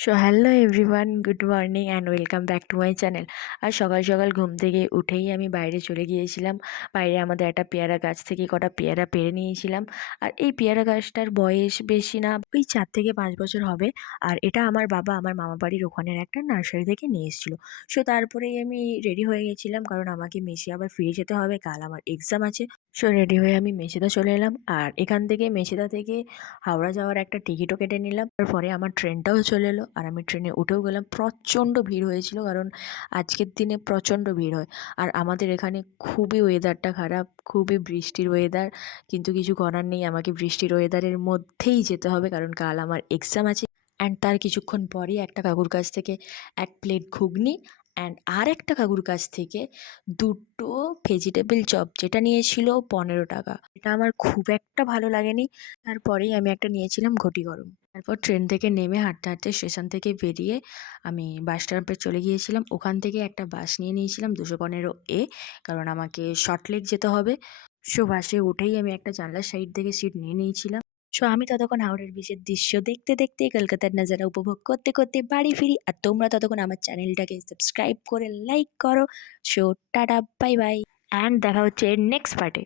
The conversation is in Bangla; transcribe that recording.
Hello everyone, good morning and welcome back to my channel. আর সকাল সকাল ঘুম থেকে উঠেই আমি বাইরে চলে গিয়েছিলাম। বাইরে আমাদের একটা পেয়ারা গাছ থেকে কটা পেয়ারা পেড়ে নিয়েছিলাম। আর এই পেয়ারা গাছটার বয়স বেশি না, ওই 4 থেকে 5 বছর হবে। আর এটা আমার বাবা আমার মামা বাড়ির ওখানের একটা নার্সারি থেকে নিয়ে এসেছিলো। তারপরেই আমি রেডি হয়ে গেছিলাম, কারণ আমাকে মেসে আবার ফিরে যেতে হবে, কাল আমার এক্সাম আছে। রেডি হয়ে আমি মেচেদা চলে এলাম। আর এখান থেকে মেচেদা থেকে হাওড়া যাওয়ার একটা টিকিটও কেটে নিলাম। তারপরে আমার ট্রেনটাও চলে এলো আর আমি ট্রেনে উঠেও গেলাম। প্রচণ্ড ভিড় হয়েছিল, কারণ আজকের দিনে প্রচণ্ড ভিড় হয়। আর আমাদের এখানে খুবই ওয়েদারটা খারাপ, খুবই বৃষ্টির ওয়েদার। কিন্তু কিছু করার নেই, আমাকে বৃষ্টির ওয়েদারের মধ্যেই যেতে হবে, কারণ কাল আমার এক্সাম আছে। অ্যান্ড তার কিছুক্ষণ পরেই একটা কাকুর কাছ থেকে 1 প্লেট ঘুগনি অ্যান্ড আর একটা কাকুর কাছ থেকে 2টো ভেজিটেবল চপ, যেটা নিয়েছিল 15 টাকা। এটা আমার খুব একটা ভালো লাগেনি। তারপরেই আমি একটা নিয়েছিলাম ঘটি গরম। তারপর ট্রেন থেকে নেমে হাঁটতে হাঁটতে স্টেশন থেকে বেরিয়ে আমি বাস স্টপে চলে গিয়েছিলাম। ওখান থেকে একটা বাস নিয়ে নিয়েছিলাম 215 এ, কারণ আমাকে সল্টলেক যেতে হবে। বাসে উঠেই আমি একটা জানলার সাইড থেকে সিট নিয়ে নিয়েছিলাম। আমি ততক্ষণ হাওড়ার ব্রিজের দৃশ্য দেখতে দেখতে, কলকাতার নাজারা উপভোগ করতে করতে বাড়ি ফিরি। আর তোমরা ততক্ষণ আমার চ্যানেলটাকে সাবস্ক্রাইব করে লাইক করো। টাটা, বাই বাই, অ্যান্ড দেখা হচ্ছে এর নেক্সট পার্টে।